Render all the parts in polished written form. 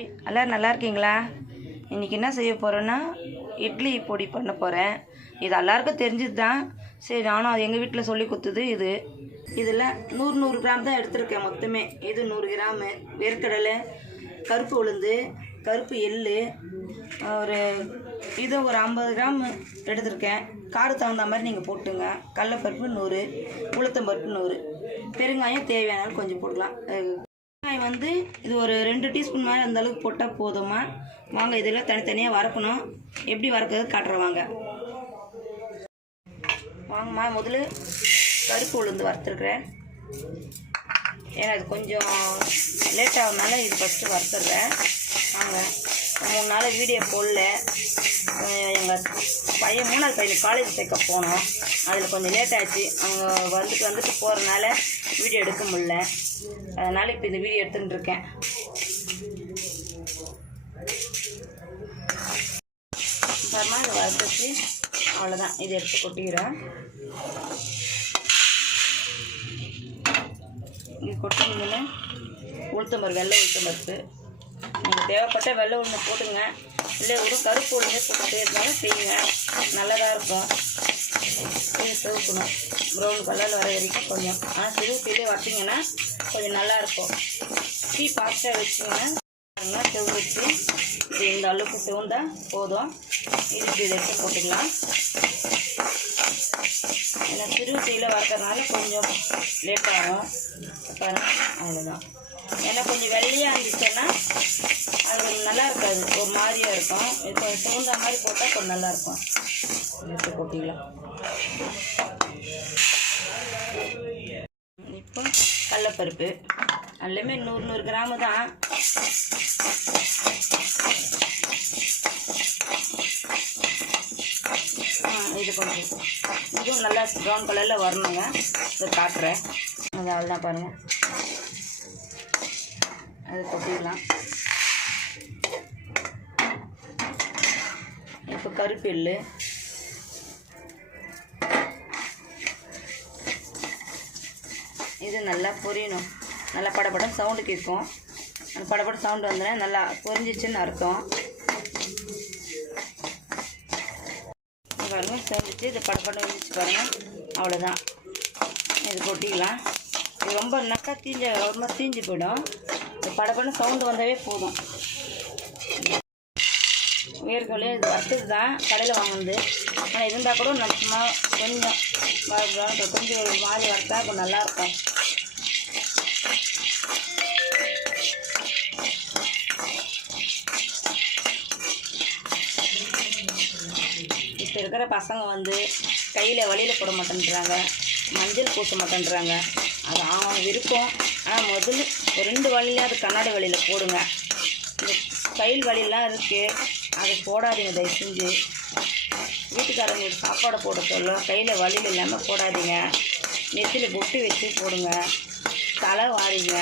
எல்லோரும் நல்லா இருக்கீங்களா? இன்றைக்கி என்ன செய்ய போகிறேன்னா இட்லி பொடி பண்ண போகிறேன். இது எல்லாருக்கும் தெரிஞ்சது தான். சரி, நானும் அது எங்கள் வீட்டில் சொல்லி கொடுத்தது. இதில் 100 கிராம் தான் எடுத்திருக்கேன் மொத்தமே. இது 100 கிராமு வேர்க்கடலை, கருப்பு உளுந்து, கருப்பு எள்ளு, ஒரு 50 கிராம் எடுத்திருக்கேன். காரத்துக்கு தகுந்த மாதிரி நீங்கள் போட்டுங்க. கடலைப்பருப்பு 100, உளுத்தம்பருப்பு 100, பெருங்காயம் தேவையான கொஞ்சம் போடலாம். வெங்காயம் இது ஒரு 2 டீஸ்பூன் மாதிரி அந்த அளவுக்கு போட்டால் போதுமா. வாங்க இதெல்லாம் தனித்தனியாக வறுக்கணும். எப்படி வறுக்கிறது காட்டுறேன் வாங்கம்மா. முதல்ல கருப்பு உளுந்து வறுத்துருக்குறேன். ஏன்னா அது கொஞ்சம் லேட் ஆகுறதுனால இது ஃபஸ்ட்டு வறுத்துடுறேன். வாங்க, 3 நாள் வீடியோ போடல. எங்கள் பையன் 3வது பையனுக்கு காலேஜ் சேர்க்க போனோம். அதில் கொஞ்சம் லேட் ஆச்சு. அவங்க வந்துட்டு போகிறதுனால வீடியோ எடுக்க முடியல. அதனால் இப்போ இந்த வீடியோ எடுத்துகிட்டு இருக்கேன். பாருமா, இதை வறுத்துச்சு. அவ்வளோதான், இதை எடுத்து கொட்டிக்கிறேன். இது கொட்டிங்கன்னா உளுத்தம்பருப்பு, வெள்ளை உளுத்தம்பருப்பு. நீங்கள் தேவைப்பட்ட வெள்ளை உளுந்து போட்டுங்க. இல்லை ஒரு கருப்பு உளுந்து போட்டு இருந்தாலும் செய்யுங்க, நல்லதாக இருக்கும். இது செவக்கணும், ப்ரௌன் கலரில் வர வரைக்கும் கொஞ்சம். ஆனால் சிறுத்திலே வச்சிங்கன்னா கொஞ்சம் நல்லாயிருக்கும். டீ ஃபாஸ்ட்டாக வச்சிங்கன்னா செவச்சு இது இந்த அளவுக்கு செவந்தால் போதும். இதுக்கு இதை எடுத்து போட்டுக்கலாம். ஏன்னா சிறுத்தியில் வறுக்கிறதுனால கொஞ்சம் லேட் ஆகும். பாருங்க, அவ்வளோதான். ஏன்னா கொஞ்சம் வெள்ளையாக இருந்துச்சுன்னா அது நல்லா இருக்காது, ஒரு மாதிரியாக இருக்கும். இது கொஞ்சம் சிவந்த மாதிரி போட்டால் கொஞ்சம் நல்லாயிருக்கும். எடுத்து போட்டிக்கலாம். இப்போ கடலைப்பருப்பு எல்லாமே 100 கிராமு தான். இது கொஞ்சம் இதுவும் நல்லா ப்ரௌன் கலரில் வரணுங்க. இதை காட்டுறேன். அது அவ்வளோதான் பாருங்கள். அது கொட்டிடலாம். இப்போ கருப்பு எள்ளு, இது நல்லா பொரியணும். நல்லா படப்படம் சவுண்டு கேட்கும். அந்த படப்படம் சவுண்டு வந்தோடனே நல்லா பொரிஞ்சிச்சுன்னு அர்த்தம். பாருங்கள், செஞ்சிச்சு. இது படப்படம் வந்துச்சு பாருங்கள். அவ்வளோதான், இது கொட்டிக்கலாம். இது ரொம்ப நக்கா ரொம்ப தீஞ்சு போயிடும். இது படப்படம் சவுண்டு வந்தாவே போதும். வேர்க்கடலை இது வறுத்தது தான், கடையில் வாங்குது. ஆனால் இருந்தால் கூட நம்ம சும்மா கொஞ்சம் ஒரு மாதிரி வறுத்தா கொஞ்சம் நல்லாயிருக்கும். இப்போ இருக்கிற பசங்க கையில் வழியில் போட மாட்டேன்றாங்க, மஞ்சள் பூச மாட்டேன்றாங்க. அது அவங்க விருப்பம். ஆனால் முதல்ல ஒரு 2 வழியிலையாவது கண்ணாடி வழியில் போடுங்க. இந்த ஸ்டைல் வழியெல்லாம் இருக்குது, அதை போடாதீங்க தயவு செஞ்சு. வீட்டுக்காரங்களுக்கு சாப்பாடை போட சொல்ல கையில் வழியில் இல்லாமல் போடாதீங்க. நெத்தியில் பொட்டு வச்சு போடுங்க, தலை வாரிங்க.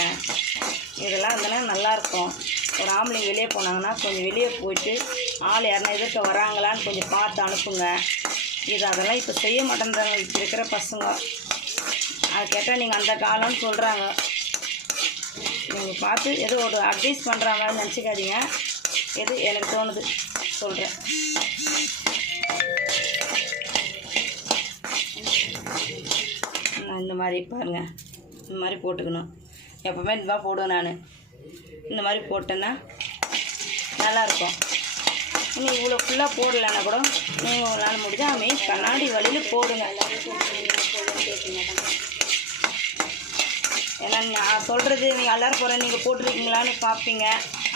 இதெல்லாம் இருந்தாலும் நல்லாயிருக்கும். ஒரு ஆம்பளைங்க வெளியே போனாங்கன்னா கொஞ்சம் வெளியே போயிட்டு ஆள் யாருன்னா எதிர்க்க வராங்களான்னு கொஞ்சம் பார்த்து அனுப்புங்க. அதெல்லாம் இப்போ செய்ய மாட்டேன்றாங்க இப்போ இருக்கிற பசங்க. அதை கேட்டால் நீங்கள் அந்த காலம்னு சொல்கிறாங்க. நீங்கள் பார்த்து ஏதோ ஒரு அட்வைஸ் பண்ணுற மாதிரி நினச்சிக்காதீங்க. எது எனக்கு தோணுது சொல்கிறேன். நான் இந்த மாதிரி பாருங்கள், இந்த மாதிரி போட்டுக்கணும். எப்போவுமே இதுதான் போடுவேன் நான். இந்த மாதிரி போட்டேன்னா நல்லாயிருக்கும். நீங்கள் இவ்வளோ ஃபுல்லாக போடலைன்னா கூட நீங்கள் ஒரு நாள் முடிஞ்சால் கண்ணாடி வழியில் போடுங்க. ஏன்னா நான் சொல்கிறது நீங்கள் எல்லோரும் போகிற நீங்கள் போட்டிருக்கீங்களான்னு பார்ப்பீங்க.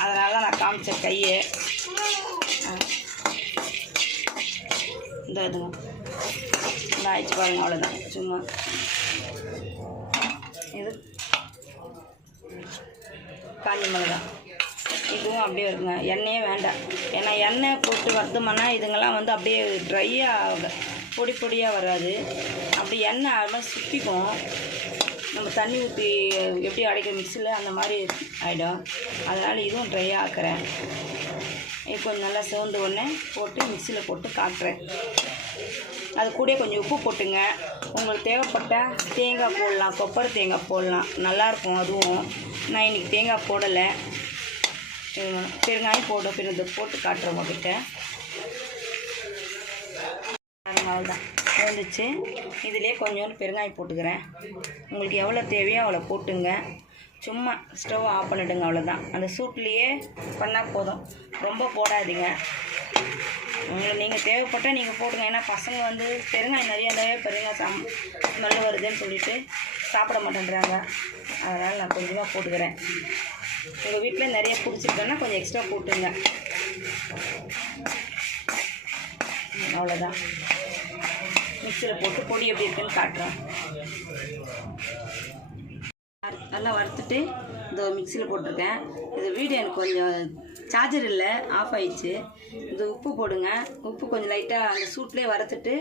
அதனால தான் நான் காமிச்சேன் கையை. இந்த இதுங்க இந்த ஆயிடுச்சு பாருங்க. அவ்வளோதான். சும்மா இது காஞ்சி மிளகா, இதுவும் அப்படியே இருக்குங்க. எண்ணெயே வேண்டாம். ஏன்னா எண்ணெய் போட்டு வறுத்தோம்னா இதுங்கெல்லாம் அப்படியே ட்ரையாக பொடி பொடியாக வராது. அப்படி எண்ணெய் அது மாதிரி சுற்றிக்கும். நம்ம தண்ணி ஊற்றி எப்படி அடைக்கிற மிக்ஸியில் அந்த மாதிரி ஆகிடும். அதனால் இதுவும் ட்ரையாக ஆக்குறேன். இது கொஞ்சம் நல்லா சிவந்த உடனே போட்டு மிக்ஸியில் போட்டு காட்டுறேன். அது கூட கொஞ்சம் உப்பு போட்டுங்க. உங்களுக்கு தேவைப்பட்டால் தேங்காய் போடலாம், கொப்பரை தேங்காய் போடலாம், நல்லாயிருக்கும் அதுவும். நான் இன்றைக்கி தேங்காய் போடலை. பெருங்காயம் போடும். பிறகு போட்டு காட்டுறேன் உங்ககிட்ட. அவ்வளோதான் வந்துச்சு. இதிலே கொஞ்சோண்டு பெருங்காயம் போட்டுக்கிறேன். உங்களுக்கு எவ்வளோ தேவையோ அவ்வளோ போட்டுங்க. சும்மா ஸ்டவ் ஆஃப் பண்ணிவிடுங்க. அவ்வளோதான். அந்த சூட்லேயே பண்ணால் போதும். ரொம்ப போடாதீங்க. உங்களுக்கு நீங்கள் தேவைப்பட்டால் நீங்கள் போடுங்க. ஏன்னா பசங்க வந்து பெருங்காயம் நிறையா பெருங்காயம் ஸ்மெல் வருதுன்னு சொல்லிட்டு சாப்பிட மாட்டேன்றாங்க. அதனால் நான் கொஞ்சமாக போட்டுக்கிறேன். உங்கள் வீட்டில் நிறைய பிடிச்சிருக்கேன்னா கொஞ்சம் எக்ஸ்ட்ரா போட்டுங்க. அவ்வளோதான். மிக்சியில் போட்டு பொடி எப்படி இருக்குன்னு காட்டுறேன். நல்லா வறுத்துட்டு இந்த மிக்சியில் போட்டிருக்கேன். இது வீடியோ எனக்கு கொஞ்சம் சார்ஜர் இல்லை, ஆஃப் ஆயிடுச்சு. இது உப்பு போடுங்க. உப்பு கொஞ்சம் லைட்டாக அந்த சூட்லேயே வறுத்துட்டு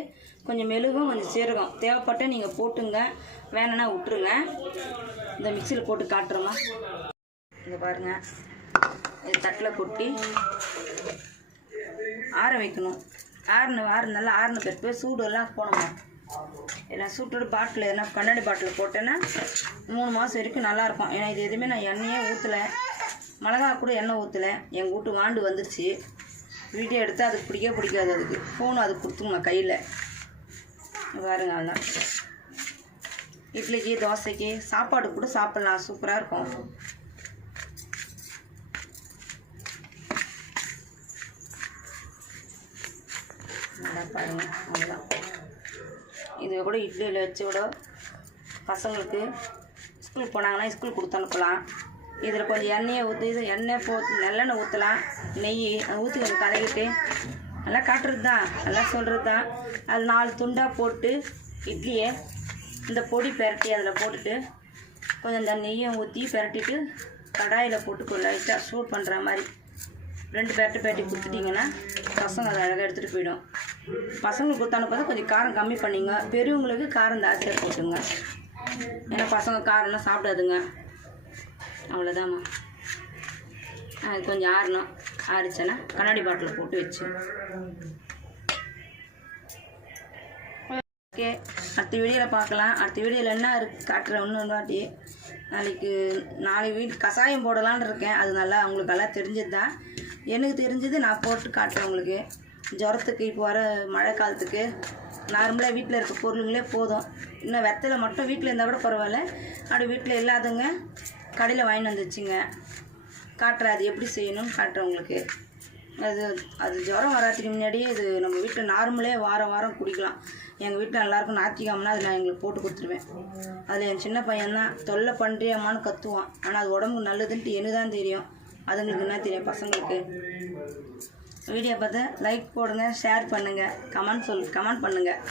கொஞ்சம் மெழுகும் கொஞ்சம் சீரகம் தேவைப்பட்டால் நீங்கள் போட்டுங்க. வேணும்னா விட்டுருங்க. இந்த மிக்சியில் போட்டு காட்டுறோமா. இந்த பாருங்கள். இது தட்டில் கொட்டி ஆற வைக்கணும். நல்லா ஆறின பிறகு சூடெல்லாம் போனோமா. எல்லாம் சூட்டோட பாட்டில் எதனா கண்ணாடி பாட்டில் போட்டேன்னா 3 மாதம் வரைக்கும் நல்லாயிருக்கும். ஏன்னா இது எதுவுமே நான் எண்ணெயே ஊற்றலை, மிளகா கூட எண்ணெய் ஊற்றலை. எங்கள் வீட்டு வாண்டு வந்துருச்சு. வீடியோ எடுத்து அதுக்கு பிடிக்காது. அதுக்கு ஃபோனும் அதுக்கு கொடுத்துங்க கையில். பாருங்க. அதான் இட்லிக்கு தோசைக்கு சாப்பாடு கூட சாப்பிட்லாம். சூப்பராக இருக்கும். நல்லா பாருங்கள். அவ்வளோதான். இது கூட இட்லியில் வச்சு கூட பசங்களுக்கு ஸ்கூல் போனாங்கன்னா ஸ்கூல் கொடுத்து அனுப்பலாம். இதில் கொஞ்சம் எண்ணெயை ஊற்றி எண்ணெய் நல்லெண்ணெய் ஊற்றலாம். நெய் ஊற்றி கொஞ்சம் கலக்கிட்டு நல்லா காட்டுறது தான், நல்லா சொல்கிறது தான். அது 4 துண்டாக போட்டு இட்லியை இந்த பொடி பெரட்டி அதில் போட்டுட்டு கொஞ்சம் இந்த நெய்யை ஊற்றி பெரட்டிட்டு கடாயில் போட்டு கொஞ்சம் லைட்டாக சூட் பண்ணுற மாதிரி 2 பேரட்டி கொடுத்துட்டிங்கன்னா பசங்க அதை அழகாக எடுத்துகிட்டு போயிடும். பசங்களுக்கு கொடுத்து அனுப்ப கொஞ்சம் காரம் கம்மி பண்ணிங்க. பெரியவங்களுக்கு காரம் ஜாஸ்தியாக போட்டுங்க. ஏன்னா பசங்க காரம்லாம் சாப்பிடாதுங்க. அவ்வளோதாம்மா. அது கொஞ்சம் ஆறணும். ஆறிச்சேன்னா கண்ணாடி பாட்டில் போட்டு வச்சு ஓகே. அடுத்த வீடியோவில் பார்க்கலாம். அடுத்த வீடியோவில் என்ன காட்டுறேன் இன்னொரு வாட்டி. நாளைக்கு வீட்டு கஷாயம் போடலான்னு இருக்கேன். அது நல்லா உங்களுக்கு எல்லாம் தெரிஞ்சது தான். எனக்கு தெரிஞ்சது நான் போட்டு காட்டுறேன் உங்களுக்கு. ஜுரத்துக்கு இப்போ வர மழை காலத்துக்கு நார்மலாக வீட்டில் இருக்க பொருளுங்களே போதும். இன்னும் வெத்தலை மட்டும் வீட்டில் இருந்தால் கூட பரவாயில்ல. அப்படி வீட்டில் இல்லாதவங்க கடையில் வாங்கிட்டு வந்துச்சுங்க. காட்டுறேன் அது எப்படி செய்யணும்னு காட்டுறேன் உங்களுக்கு. அது ஜுரம் வராதுக்கு முன்னாடியே இது நம்ம வீட்டில் நார்மலே வாரம் குடிக்கலாம். எங்கள் வீட்டில் எல்லாருக்கும் ஞாயிற்றுக்கிழமைனா அதில் நான் எங்களுக்கு போட்டு கொடுத்துருவேன். அதில் என் சின்ன பையன்தான் தொல்லை பண்ணுறியம்மான்னு கத்துவான். ஆனால் அது உடம்புக்கு நல்லதுன்ட்டு எனக்கு தான் தெரியும். அதுங்களுக்கு என்ன தெரியும் பசங்களுக்கு. வீடியோ பார்த்து லைக் போடுங்க, ஷேர் பண்ணுங்கள், கமெண்ட் பண்ணுங்கள்.